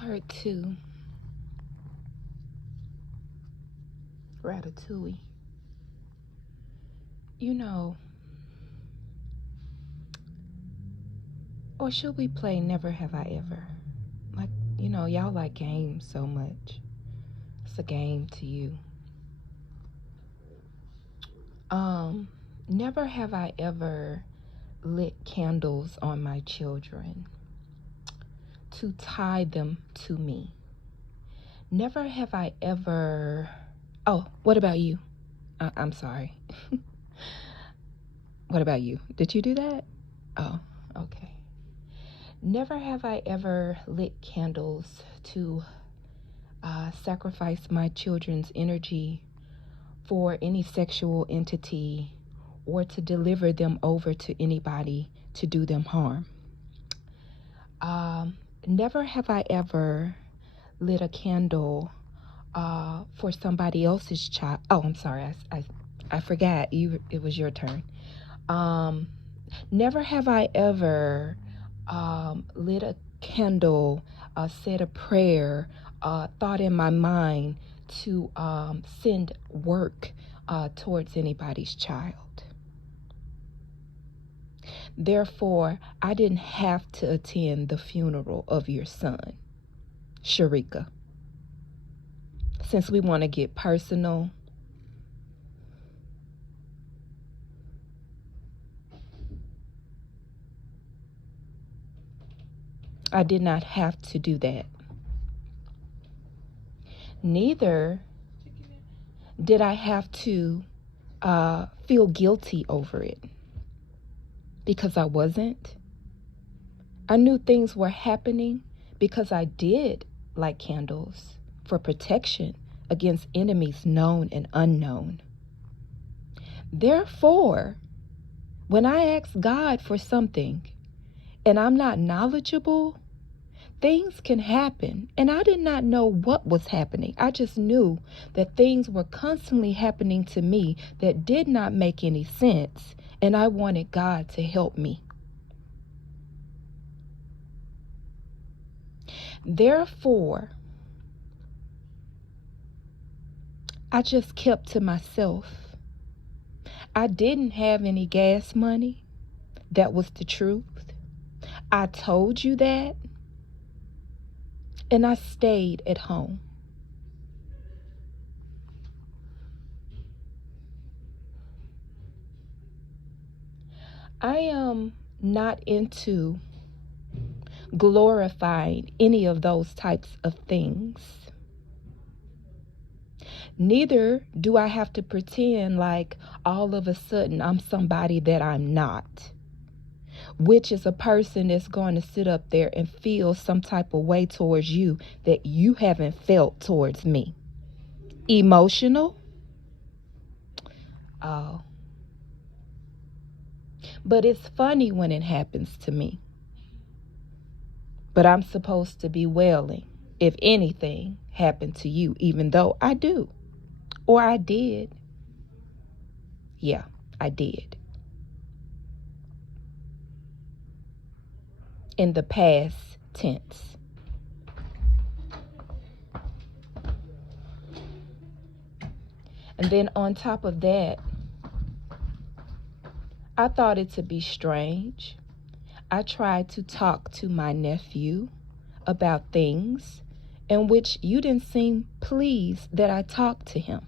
Part 2. Ratatouille. You know, or should we play Never Have I Ever? Like, y'all like games so much. It's a game to you. Never have I ever lit candles on my children to tie them to me. Never have I ever... Oh, what about you? I'm sorry. What about you? Did you do that? Oh, okay. Never have I ever lit candles to sacrifice my children's energy for any sexual entity or to deliver them over to anybody to do them harm. Never have I ever lit a candle for somebody else's child. Oh, I'm sorry. I forgot. It was your turn. Never have I ever lit a candle, said a prayer, thought in my mind to send work towards anybody's child. Therefore, I didn't have to attend the funeral of your son, Sharika. Since we want to get personal, I did not have to do that. Neither did I have to feel guilty over it, because I wasn't. I knew things were happening because I did light candles for protection against enemies known and unknown. Therefore, when I ask God for something and I'm not knowledgeable, things can happen. And I did not know what was happening. I just knew that things were constantly happening to me that did not make any sense. And I wanted God to help me. Therefore, I just kept to myself. I didn't have any gas money. That was the truth. I told you that. And I stayed at home. I am not into glorifying any of those types of things. Neither do I have to pretend like all of a sudden I'm somebody that I'm not, which is a person that's going to sit up there and feel some type of way towards you that you haven't felt towards me. Emotional? Oh. But it's funny when it happens to me. But I'm supposed to be wailing if anything happened to you, even though I do. Or I did. Yeah, I did. In the past tense. And then on top of that, I thought it to be strange. I tried to talk to my nephew about things in which you didn't seem pleased that I talked to him.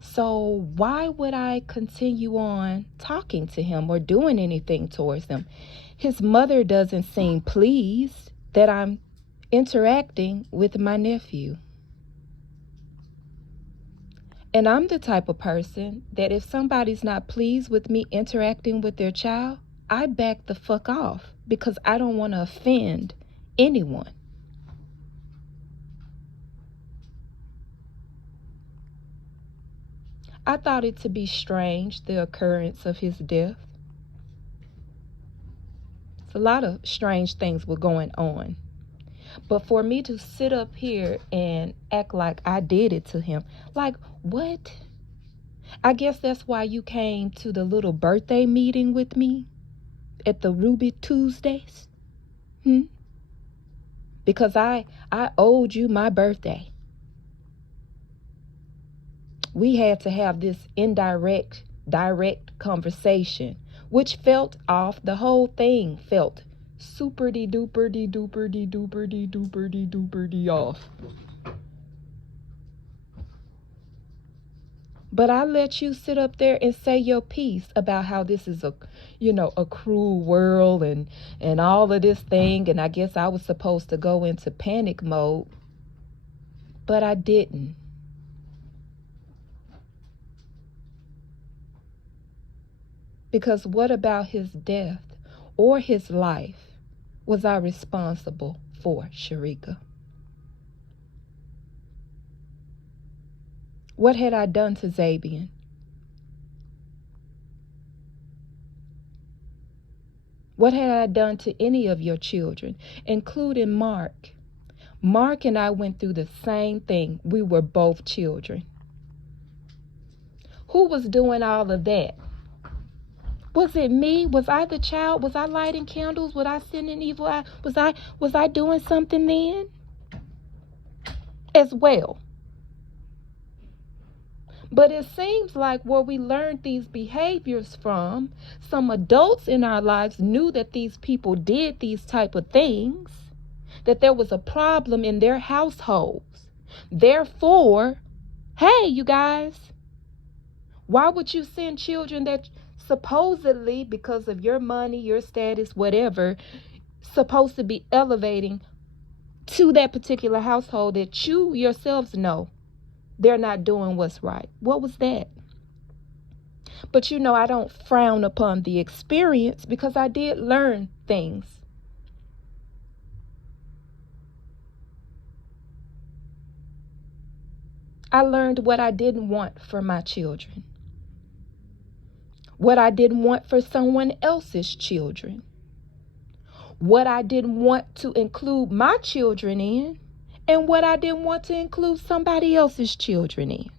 So why would I continue on talking to him or doing anything towards him? His mother doesn't seem pleased that I'm interacting with my nephew. And I'm the type of person that if somebody's not pleased with me interacting with their child, I back the fuck off because I don't want to offend anyone. I thought it to be strange, the occurrence of his death. A lot of strange things were going on. But for me to sit up here and act like I did it to him, like, what? I guess that's why you came to the little birthday meeting with me at the Ruby Tuesdays. because I owed you my birthday. We had to have this direct conversation, which felt off. The whole thing felt super-de-duper-de-duper-de-duper-de-duper-de-duper-de off. But I let you sit up there and say your piece about how this is a cruel world and all of this thing. And I guess I was supposed to go into panic mode, but I didn't. Because what about his death or his life was I responsible for, Sharika? What had I done to Zabian? What had I done to any of your children, including Mark? Mark and I went through the same thing. We were both children. Who was doing all of that? Was it me? Was I the child? Was I lighting candles? Was I sending evil out? Was I doing something then? As well. But it seems like where we learned these behaviors from, some adults in our lives knew that these people did these type of things, that there was a problem in their households. Therefore, hey, you guys, why would you send children that supposedly, because of your money, your status, whatever, supposed to be elevating to that particular household that you yourselves know they're not doing what's right? What was that? But I don't frown upon the experience because I did learn things. I learned what I didn't want for my children, what I didn't want for someone else's children, what I didn't want to include my children in, and what I didn't want to include somebody else's children in.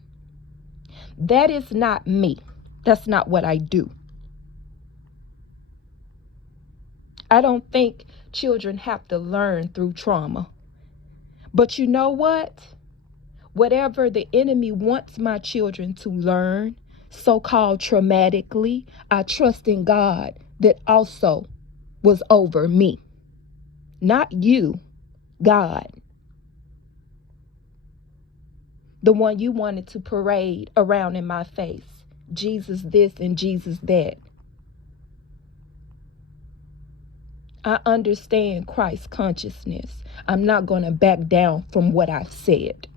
That is not me. That's not what I do. I don't think children have to learn through trauma. But you know what? Whatever the enemy wants my children to learn, so-called traumatically, I trust in God that also was over me. Not you, God. The one you wanted to parade around in my face. Jesus this and Jesus that. I understand Christ consciousness. I'm not going to back down from what I've said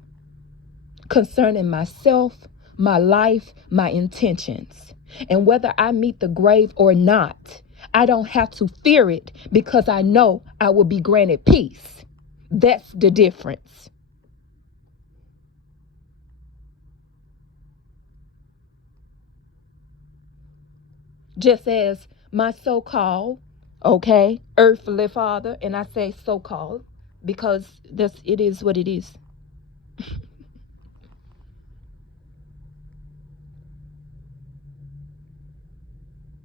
concerning myself, my life, my intentions. And whether I meet the grave or not, I don't have to fear it because I know I will be granted peace. That's the difference. Just as my so-called, earthly father, and I say so-called because it is what it is.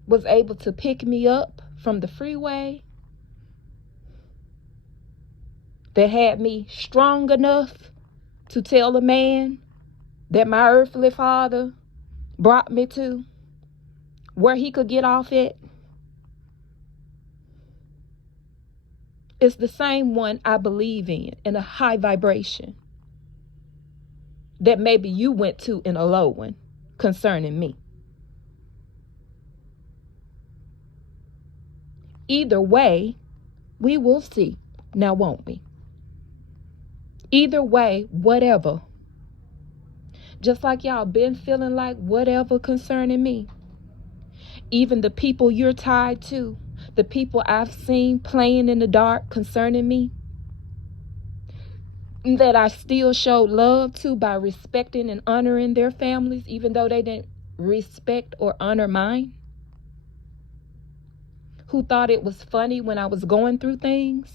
Was able to pick me up from the freeway, that had me strong enough to tell a man that my earthly father brought me to, where he could get off at, is the same one I believe in a high vibration that maybe you went to in a low one concerning me. Either way, we will see, now won't we? Either way, whatever. Just like y'all been feeling like whatever concerning me. Even the people you're tied to, the people I've seen playing in the dark concerning me, that I still showed love to by respecting and honoring their families, even though they didn't respect or honor mine. Who thought it was funny when I was going through things.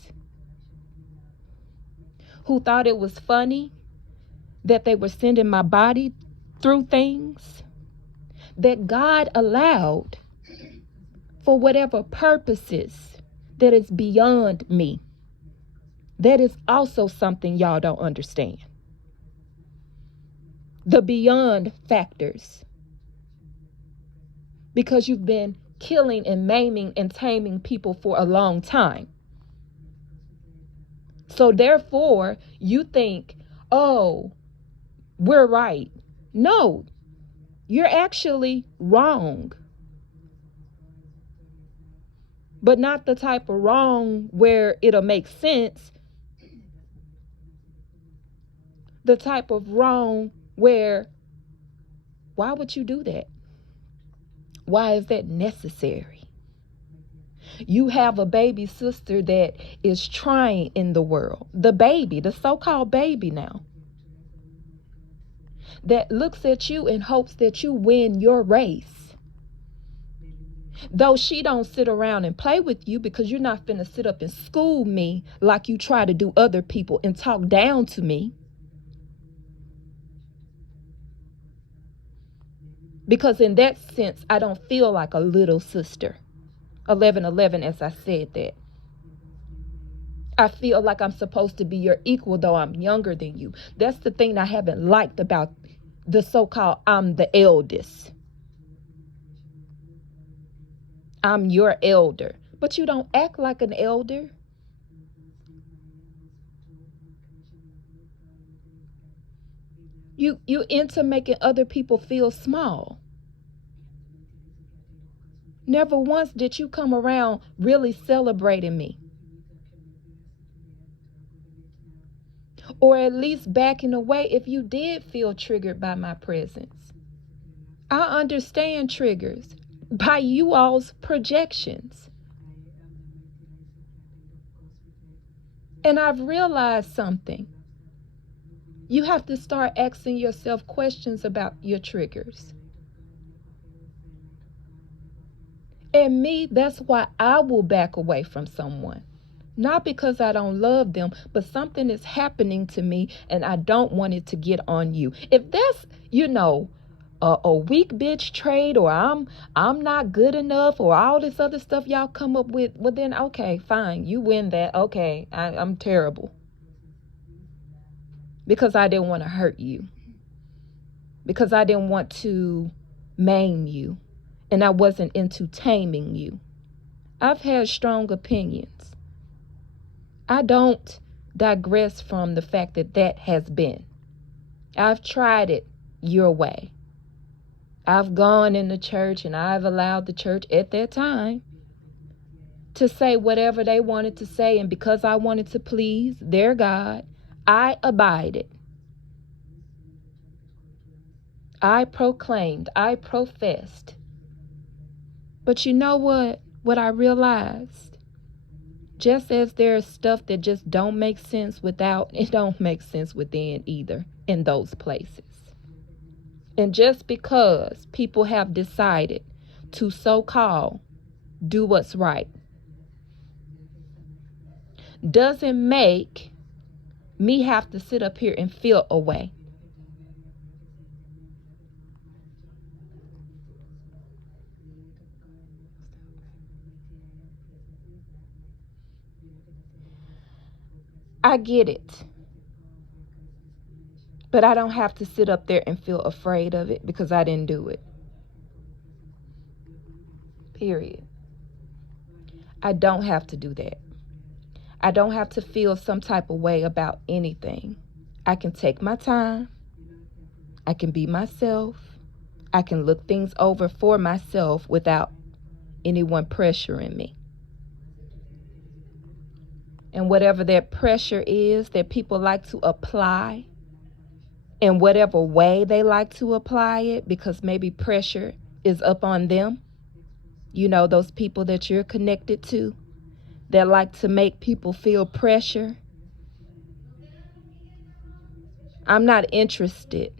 Who thought it was funny that they were sending my body through things that God allowed for whatever purposes that is beyond me. That is also something y'all don't understand. The beyond factors. Because you've been killing and maiming and taming people for a long time. So therefore, you think, oh, we're right. No, you're actually wrong. But not the type of wrong where it'll make sense. The type of wrong where, why would you do that? Why is that necessary? You have a baby sister that is trying in the world. The baby, the so-called baby now, that looks at you and hopes that you win your race. Though she don't sit around and play with you, because you're not finna sit up and school me like you try to do other people and talk down to me. Because in that sense, I don't feel like a little sister. 11:11, as I said that. I feel like I'm supposed to be your equal, though I'm younger than you. That's the thing I haven't liked about the so-called I'm the eldest. I'm your elder. But you don't act like an elder. You into making other people feel small. Never once did you come around really celebrating me. Or at least backing away if you did feel triggered by my presence. I understand triggers by you all's projections. And I've realized something. You have to start asking yourself questions about your triggers. And me, that's why I will back away from someone. Not because I don't love them, but something is happening to me and I don't want it to get on you. If that's, a weak bitch trait, or I'm not good enough, or all this other stuff y'all come up with, well then okay, fine, you win that. Okay, I'm terrible. Because I didn't want to hurt you. Because I didn't want to maim you. And I wasn't into taming you. I've had strong opinions. I don't digress from the fact that has been. I've tried it your way. I've gone in the church and I've allowed the church at that time to say whatever they wanted to say. And because I wanted to please their God, I abided. I proclaimed, I professed. But you know what? What I realized? Just as there's stuff that just don't make sense without, it don't make sense within either in those places. And just because people have decided to so-called do what's right doesn't make me have to sit up here and feel a way. I get it. But I don't have to sit up there and feel afraid of it because I didn't do it. Period. I don't have to do that. I don't have to feel some type of way about anything. I can take my time. I can be myself. I can look things over for myself without anyone pressuring me. And whatever that pressure is that people like to apply, in whatever way they like to apply it, because maybe pressure is up on them. You know, those people that you're connected to that like to make people feel pressure. I'm not interested.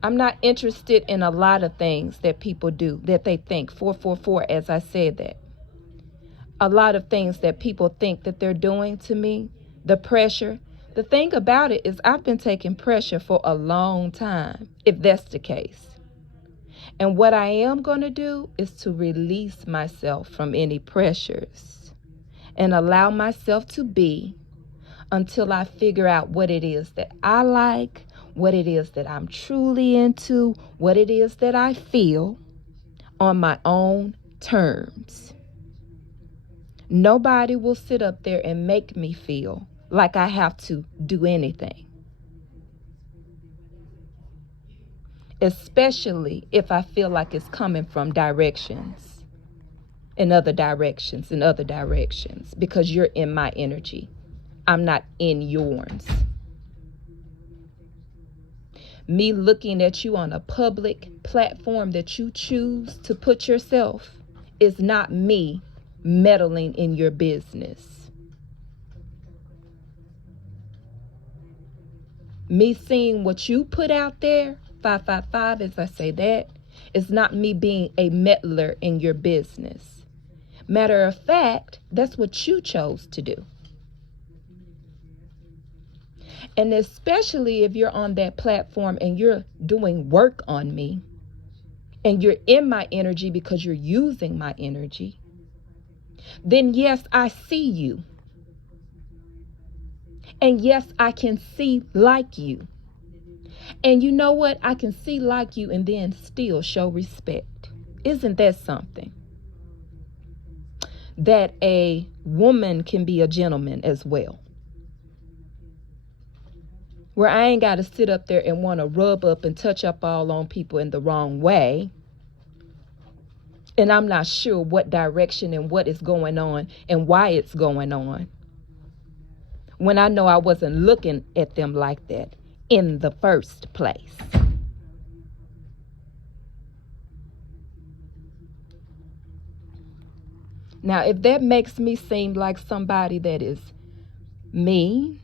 I'm not interested in a lot of things that people do that they think. 444, as I said that. A lot of things that people think that they're doing to me, the pressure. The thing about it is I've been taking pressure for a long time, if that's the case. And what I am going to do is to release myself from any pressures and allow myself to be until I figure out what it is that I like, what it is that I'm truly into, what it is that I feel on my own terms. Nobody will sit up there and make me feel like I have to do anything. Especially if I feel like it's coming from directions, because you're in my energy. I'm not in yours. Me looking at you on a public platform that you choose to put yourself is not me meddling in your business. Me seeing what you put out there, 555 as I say that, is not me being a meddler in your business. Matter of fact, that's what you chose to do. And especially if you're on that platform and you're doing work on me and you're in my energy because you're using my energy, then yes, I see you. And yes, I can see like you. And you know what? I can see like you and then still show respect. Isn't that something? That a woman can be a gentleman as well. Where I ain't got to sit up there and want to rub up and touch up all on people in the wrong way. And I'm not sure what direction and what is going on and why it's going on, when I know I wasn't looking at them like that in the first place. Now, if that makes me seem like somebody that is mean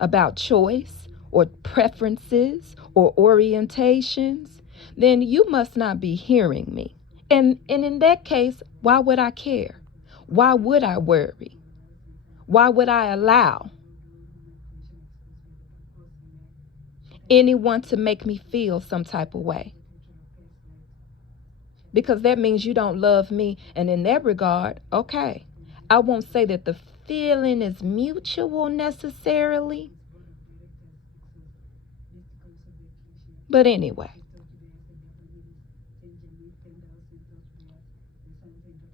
about choice or preferences or orientations, then you must not be hearing me. And in that case, why would I care? Why would I worry? Why would I allow anyone to make me feel some type of way? Because that means you don't love me. And in that regard, okay, I won't say that the feeling is mutual necessarily. But anyway,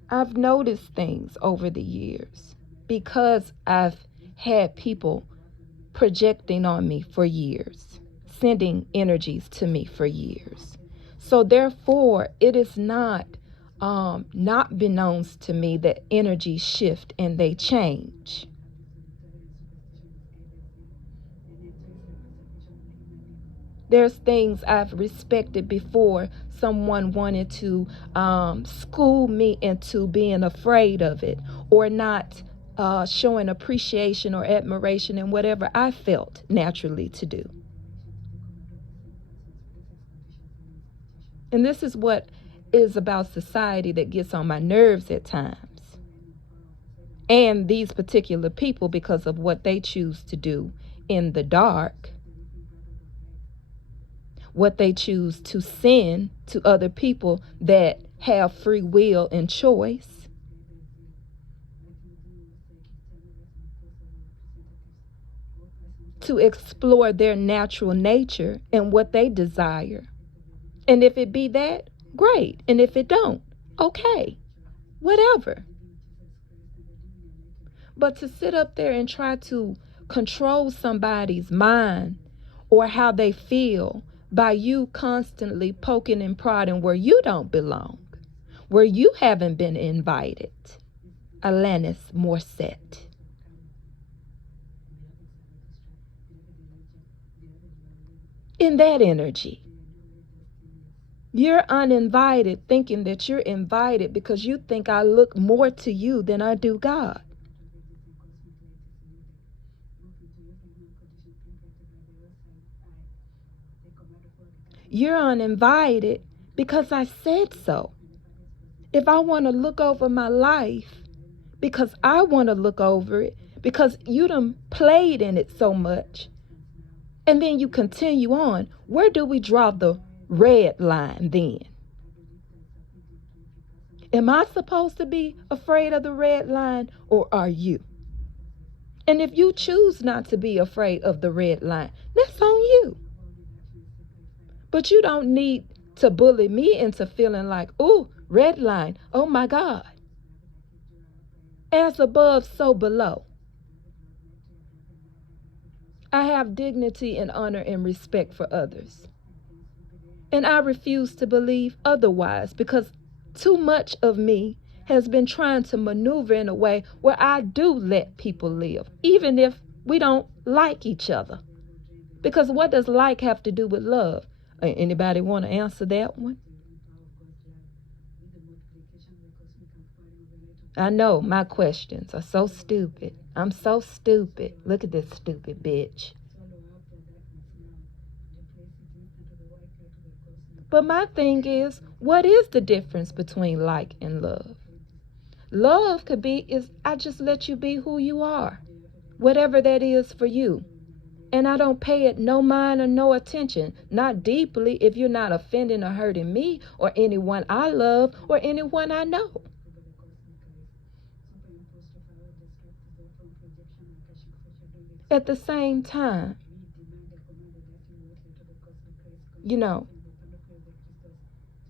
I've noticed things over the years because I've had people projecting on me for years, sending energies to me for years. So therefore, it is not beknownst to me that energies shift and they change. There's things I've respected before someone wanted to school me into being afraid of it or not showing appreciation or admiration in whatever I felt naturally to do. And this is what is about society that gets on my nerves at times. And these particular people, because of what they choose to do in the dark, what they choose to send to other people that have free will and choice. To explore their natural nature and what they desire. And if it be that, great. And if it don't, okay, whatever. But to sit up there and try to control somebody's mind or how they feel by you constantly poking and prodding where you don't belong, where you haven't been invited. Alanis Morissette. In that energy, you're uninvited, thinking that you're invited because you think I look more to you than I do God. You're uninvited because I said so. If I want to look over my life because I want to look over it, because you done played in it so much, and then you continue on, where do we draw the red line then? Am I supposed to be afraid of the red line, or are you? And if you choose not to be afraid of the red line, that's on you. But you don't need to bully me into feeling like, ooh, red line, oh my God. As above, so below. I have dignity and honor and respect for others. And I refuse to believe otherwise, because too much of me has been trying to maneuver in a way where I do let people live, even if we don't like each other. Because what does like have to do with love? Anybody want to answer that one? I know my questions are so stupid. I'm so stupid. Look at this stupid bitch. But my thing is, what is the difference between like and love? Love could be is I just let you be who you are, whatever that is for you. And I don't pay it no mind or no attention, not deeply, if you're not offending or hurting me or anyone I love or anyone I know. At the same time,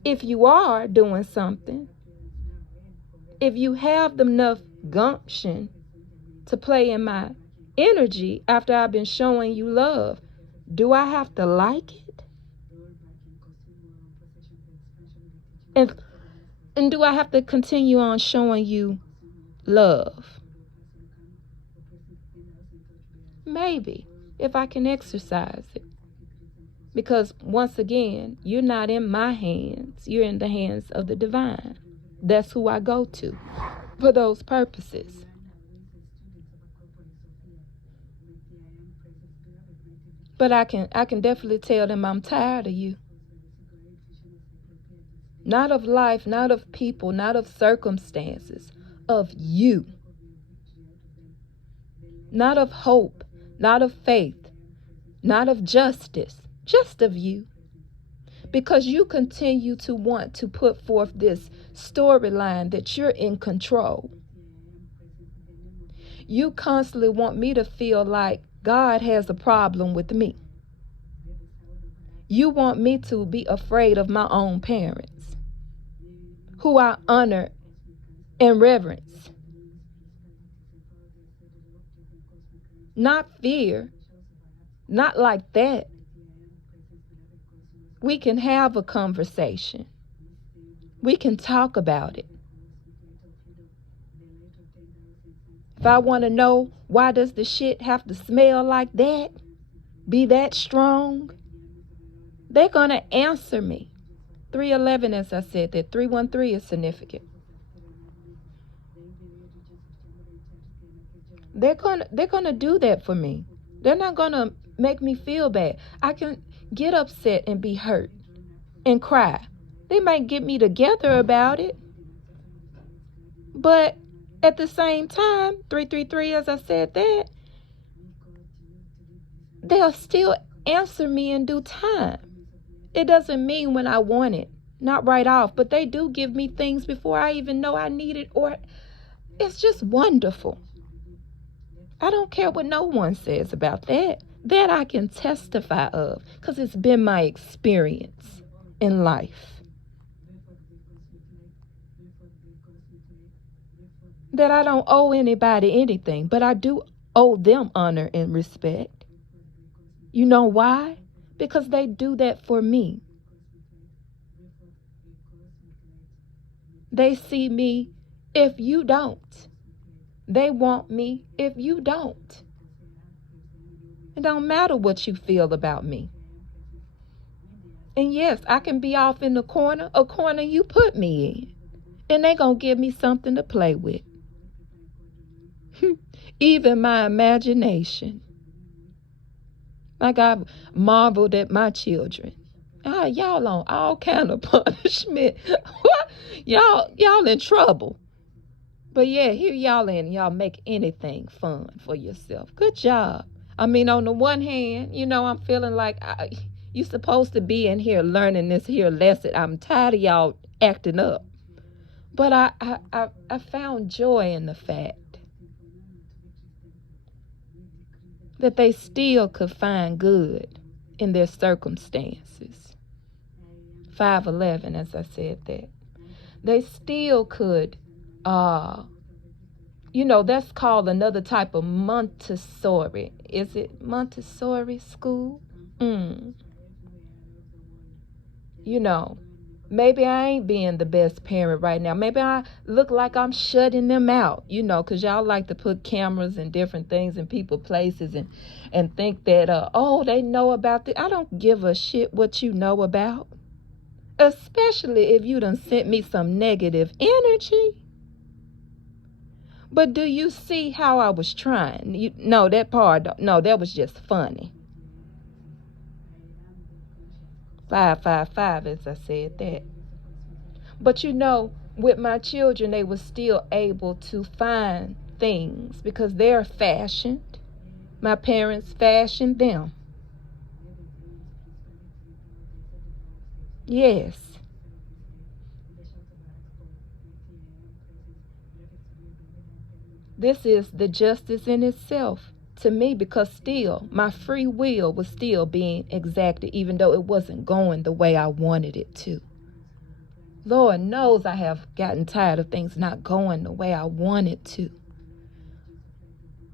if you are doing something, if you have enough gumption to play in my energy after I've been showing you love, do I have to like it? And do I have to continue on showing you love? Maybe, if I can exercise it. Because once again, you're not in my hands. You're in the hands of the divine. That's who I go to for those purposes. But I can definitely tell them I'm tired of you. Not of life, not of people, not of circumstances, of you. Not of hope, not of faith, not of justice, just of you. Because you continue to want to put forth this storyline that you're in control. You constantly want me to feel like God has a problem with me. You want me to be afraid of my own parents, who I honor and reverence. Not fear, not like that. We can have a conversation. We can talk about it. If I want to know why does the shit have to smell like that, be that strong, they're going to answer me. 311, as I said, that 313 is significant. They're gonna do that for me. They're not gonna make me feel bad. I can get upset and be hurt and cry. They might get me together about it. But at the same time, 333, as I said that, they'll still answer me in due time. It doesn't mean when I want it, not right off, but they do give me things before I even know I need it, or it's just wonderful. I don't care what no one says about that. That I can testify of, because it's been my experience in life. That I don't owe anybody anything, but I do owe them honor and respect. You know why? Because they do that for me. They see me if you don't. They want me if you don't. It don't matter what you feel about me. And yes, I can be off in a corner you put me in. And they gonna give me something to play with. Even my imagination. Like I've marveled at my children. Y'all on all kind of punishment. y'all in trouble. But yeah, here y'all in, y'all make anything fun for yourself. Good job. I mean, on the one hand, I'm feeling like you supposed to be in here learning this here lesson. I'm tired of y'all acting up. But I found joy in the fact that they still could find good in their circumstances. 5'11", as I said that. They still could, that's called another type of Montessori. Is it Montessori school? You know, maybe I ain't being the best parent right now. Maybe I look like I'm shutting them out, because y'all like to put cameras and different things in people places and think that, they know about this. I don't give a shit what you know about. Especially if you done sent me some negative energy. But do you see how I was trying? No, that part, no, that was just funny. 555, as I said that. But with my children, they were still able to find things because they're fashioned. My parents fashioned them. Yes. This is the justice in itself to me, because still my free will was still being exacted, even though it wasn't going the way I wanted it to. Lord knows I have gotten tired of things not going the way I wanted to.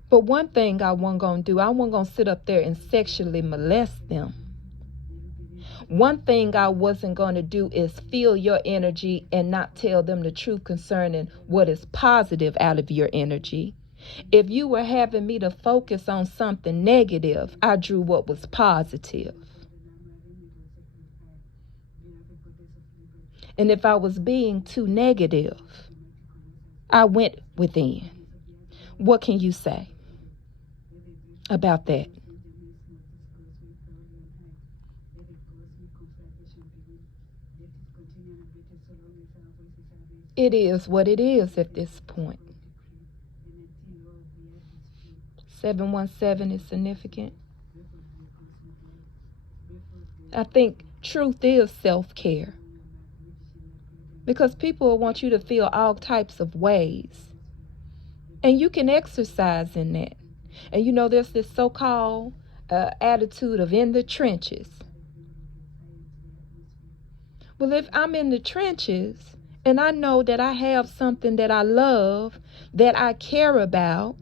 But one thing I wasn't going to do, I wasn't going to sit up there and sexually molest them. One thing I wasn't going to do is feel your energy and not tell them the truth concerning what is positive out of your energy. If you were having me to focus on something negative, I drew what was positive. And if I was being too negative, I went within. What can you say about that? It is what it is at this point. 717 is significant. I think truth is self-care. Because people will want you to feel all types of ways. And you can exercise in that. And there's this so-called attitude of in the trenches. Well, if I'm in the trenches and I know that I have something that I love, that I care about,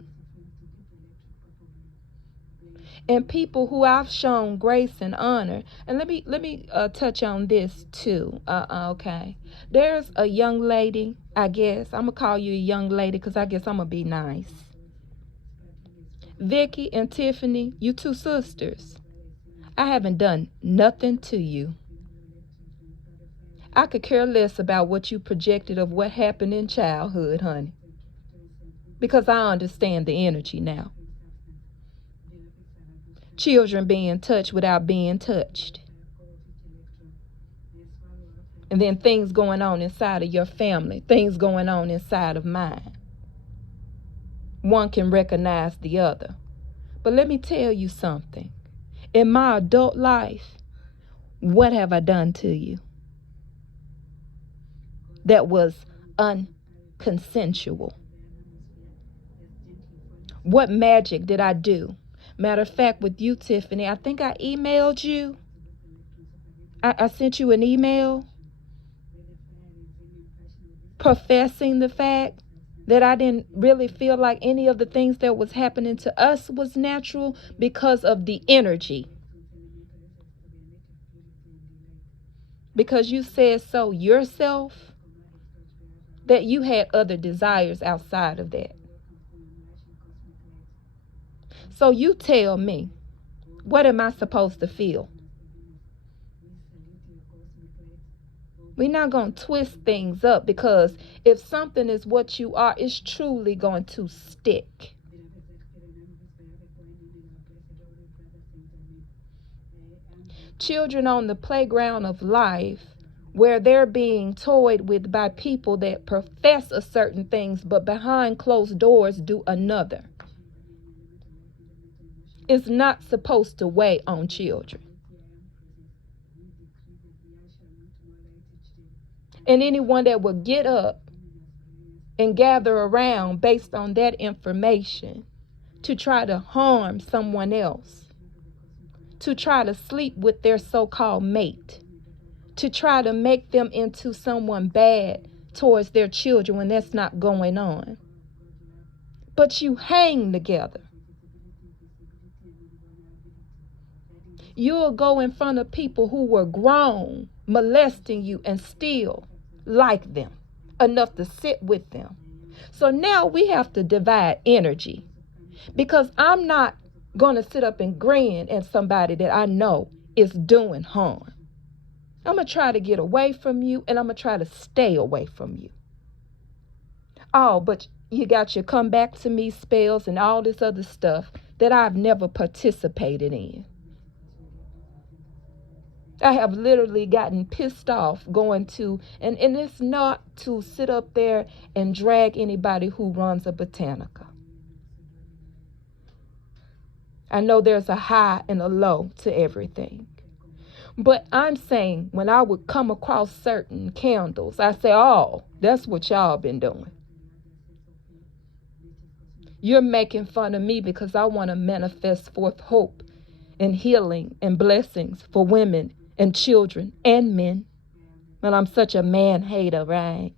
and people who I've shown grace and honor, and let me touch on this too. Okay, there's a young lady. I guess I'm gonna call you a young lady because I guess I'm gonna be nice. Vicky and Tiffany, you two sisters. I haven't done nothing to you. I could care less about what you projected of what happened in childhood, honey, because I understand the energy now. Children being touched without being touched. And then things going on inside of your family, things going on inside of mine. One can recognize the other. But let me tell you something. In my adult life, what have I done to you that was unconsensual? What magic did I do? Matter of fact, with you, Tiffany, I think I emailed you. I sent you an email professing the fact that I didn't really feel like any of the things that was happening to us was natural because of the energy. Because you said so yourself that you had other desires outside of that. So you tell me, what am I supposed to feel? We're not going to twist things up, because if something is what you are, it's truly going to stick. Children on the playground of life, where they're being toyed with by people that profess a certain things but behind closed doors do another, is not supposed to weigh on children. And anyone that will get up and gather around based on that information to try to harm someone else, to try to sleep with their so-called mate, to try to make them into someone bad towards their children when that's not going on. But you hang together. You'll go in front of people who were grown, molesting you, and still like them enough to sit with them. So now we have to divide energy, because I'm not going to sit up and grin at somebody that I know is doing harm. I'm going to try to get away from you, and I'm going to try to stay away from you. Oh, but you got your come back to me spells and all this other stuff that I've never participated in. I have literally gotten pissed off going to, and it's not to sit up there and drag anybody who runs a botanica. I know there's a high and a low to everything. But I'm saying when I would come across certain candles, I say, oh, that's what y'all been doing. You're making fun of me because I want to manifest forth hope and healing and blessings for women and children and men. And I'm such a man hater, right?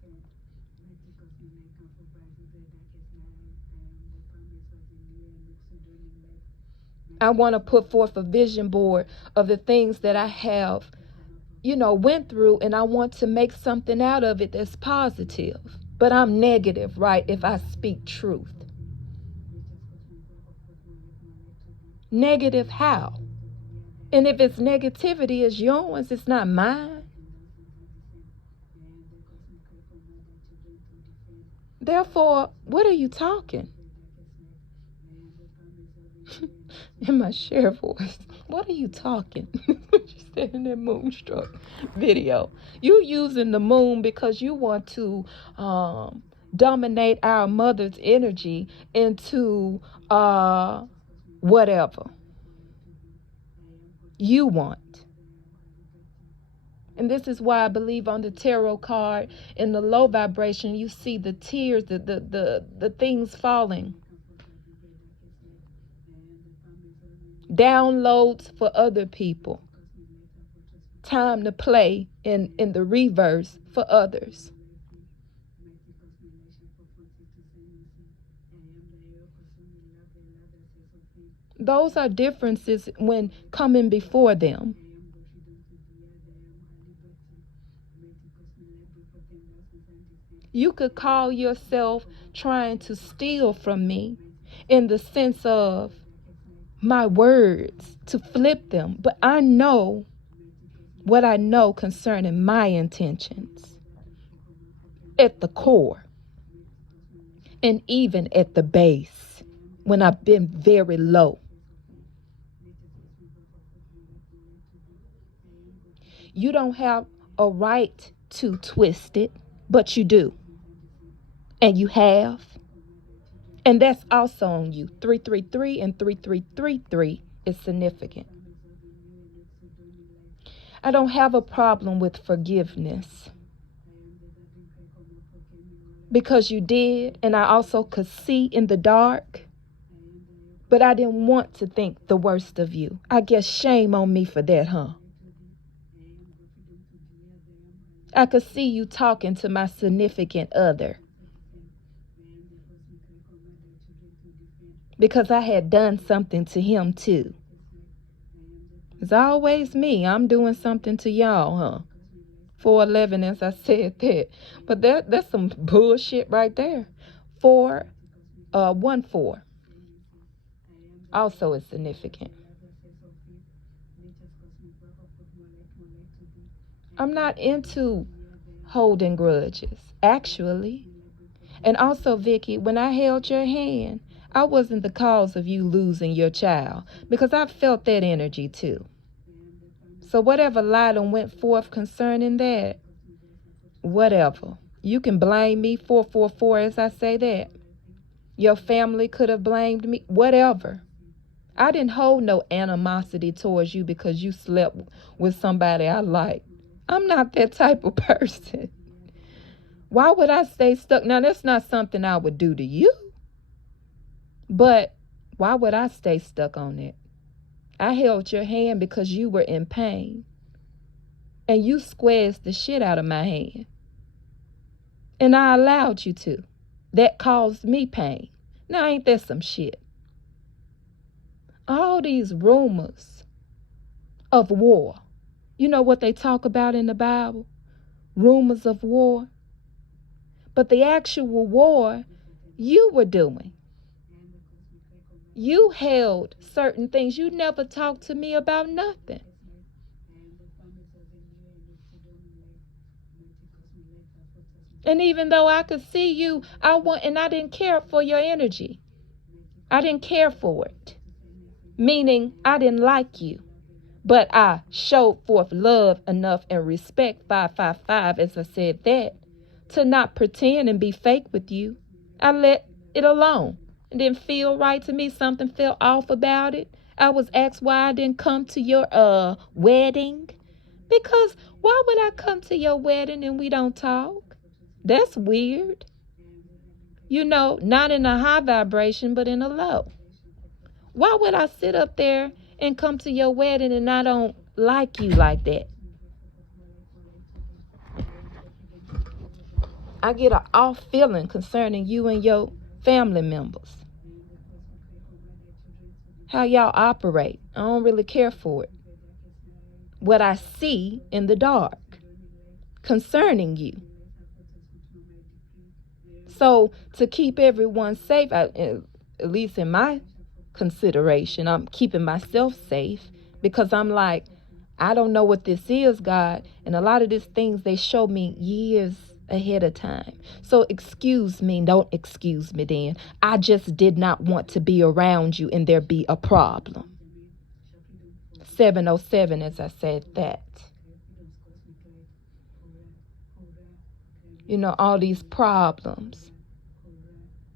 I want to put forth a vision board of the things that I have, went through, and I want to make something out of it that's positive. But I'm negative, right, if I speak truth. Negative how? And if it's negativity, it's yours, it's not mine. Therefore, what are you talking? In my share voice, what are you talking? She said in that Moonstruck video. You using the moon because you want to dominate our mother's energy into whatever you want. And this is why I believe on the tarot card, in the low vibration, you see the tears, the things falling. Downloads for other people. Time to play in the reverse for others. Those are differences when coming before them. You could call yourself trying to steal from me in the sense of my words, to flip them. But I know what I know concerning my intentions at the core and even at the base when I've been very low. You don't have a right to twist it, but you do. And you have. And that's also on you. 333 and 3333 is significant. I don't have a problem with forgiveness. Because you did, and I also could see in the dark. But I didn't want to think the worst of you. I guess shame on me for that, huh? I could see you talking to my significant other. Because I had done something to him too. It's always me. I'm doing something to y'all, huh? 411, as I said that. But that's some bullshit right there. 414. Also is significant. I'm not into holding grudges, actually. And also, Vicky, when I held your hand, I wasn't the cause of you losing your child, because I felt that energy too. So whatever lie done went forth concerning that, whatever. You can blame me, 444, as I say that. Your family could have blamed me, whatever. I didn't hold no animosity towards you because you slept with somebody I liked. I'm not that type of person. Why would I stay stuck? Now, that's not something I would do to you, but why would I stay stuck on it? I held your hand because you were in pain, and you squeezed the shit out of my hand, and I allowed you to. That caused me pain. Now, ain't that some shit? All these rumors of war. You know what they talk about in the Bible? Rumors of war. But the actual war you were doing. You held certain things. You never talked to me about nothing. And even though I could see you, I didn't care for your energy. I didn't care for it. Meaning I didn't like you. But I showed forth love enough and respect, 555, as I said that, to not pretend and be fake with you. I let it alone. It didn't feel right to me. Something felt off about it. I was asked why I didn't come to your wedding. Because why would I come to your wedding and we don't talk? That's weird. You know, not in a high vibration, but in a low. Why would I sit up there and come to your wedding and I don't like you like that? I get an off feeling concerning you and your family members. How y'all operate. I don't really care for it. What I see in the dark concerning you. So to keep everyone safe, at least in my consideration, I'm keeping myself safe because I'm like, I don't know what this is, God. And a lot of these things, they show me years ahead of time. So excuse me, don't excuse me then. I just did not want to be around you and there be a problem. 707, as I said that. You know, all these problems.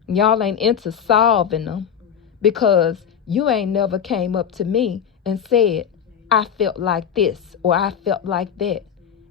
Y'all ain't into solving them because you ain't never came up to me and said, I felt like this or I felt like that.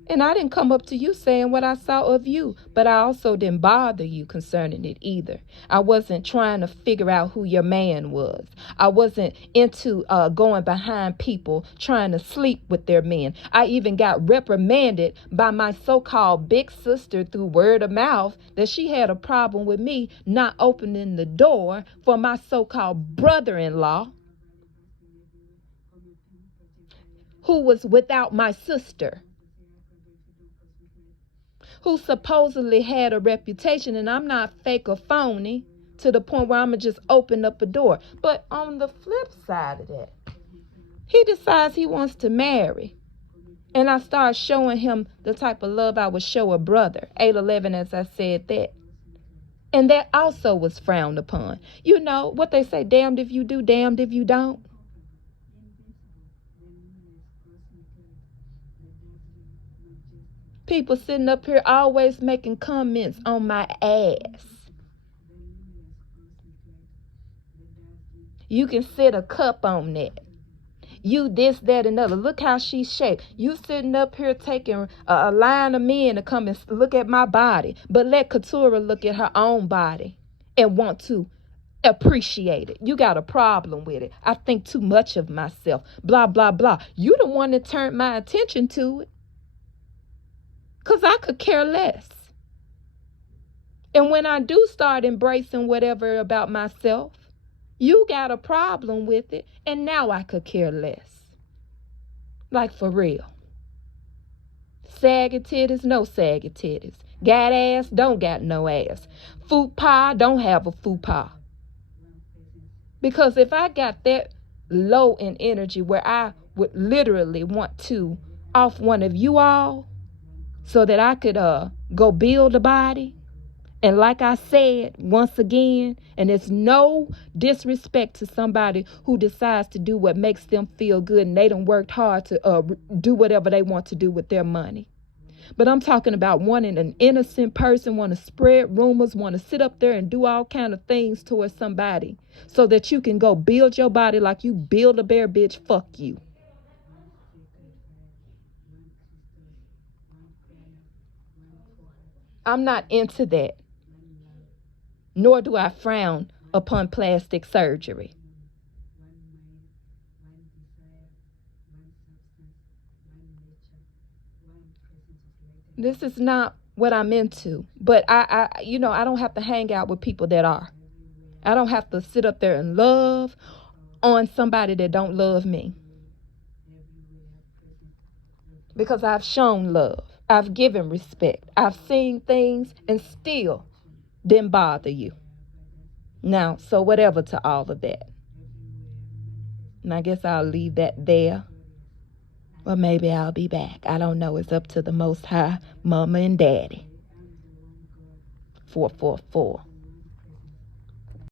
And I didn't come up to you saying what I saw of you, but I also didn't bother you concerning it either. I wasn't trying to figure out who your man was. I wasn't into going behind people trying to sleep with their men. I even got reprimanded by my so-called big sister through word of mouth that she had a problem with me not opening the door for my so-called brother-in-law who was without my sister, who supposedly had a reputation, and I'm not fake or phony to the point where I'm going to just open up a door. But on the flip side of that, he decides he wants to marry. And I start showing him the type of love I would show a brother. 811, as I said that. And that also was frowned upon. You know what they say, damned if you do, damned if you don't. People sitting up here always making comments on my ass. You can set a cup on that. You this, that, and other. Look how she's shaped. You sitting up here taking a line of men to come and look at my body. But let Keturah look at her own body and want to appreciate it. You got a problem with it. I think too much of myself. Blah, blah, blah. You the one that turned my attention to it. Because I could care less. And when I do start embracing whatever about myself, you got a problem with it. And now I could care less. Like for real. Saggy titties, no saggy titties. Got ass, don't got no ass. Fupa, don't have a fupa. Because if I got that low in energy where I would literally want to off one of you all, so that I could go build a body. And like I said, once again, and it's no disrespect to somebody who decides to do what makes them feel good and they done worked hard to do whatever they want to do with their money. But I'm talking about wanting an innocent person, want to spread rumors, want to sit up there and do all kind of things towards somebody so that you can go build your body like you build a bear, bitch, fuck you. I'm not into that, nor do I frown upon plastic surgery. This is not what I'm into. But I don't have to hang out with people that are. I don't have to sit up there and love on somebody that don't love me. Because I've shown love. I've given respect. I've seen things and still didn't bother you. Now, so whatever to all of that. And I guess I'll leave that there. Or maybe I'll be back. I don't know. It's up to the Most High, Mama and Daddy. 444.